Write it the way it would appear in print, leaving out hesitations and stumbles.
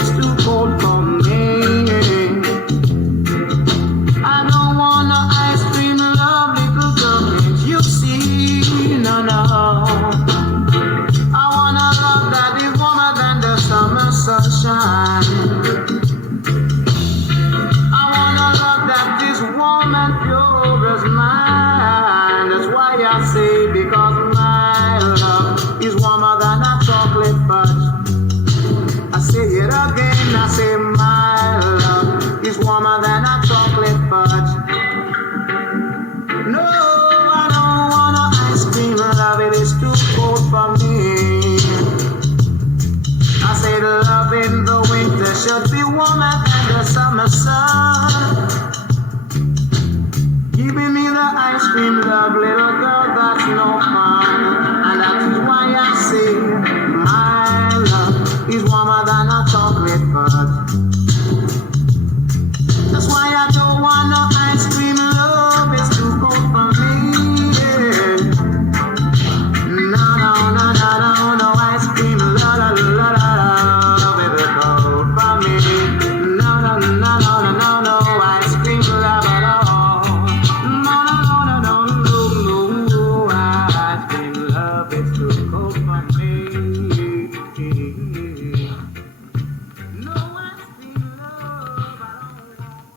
is too cold for me. I don't want no ice cream love, little girl, can't you see? No, no. I want a love that is warmer than the summer sunshine. I want a love that is warm and pure as mine. That's why I say, because my love is warmer than a chocolate fudge. I say it again, I say my love is warmer than a chocolate fudge. No, I don't want no ice cream love, it is too cold for me. I say the love in the winter should be warmer than the summer sun. Giving me the ice cream love, little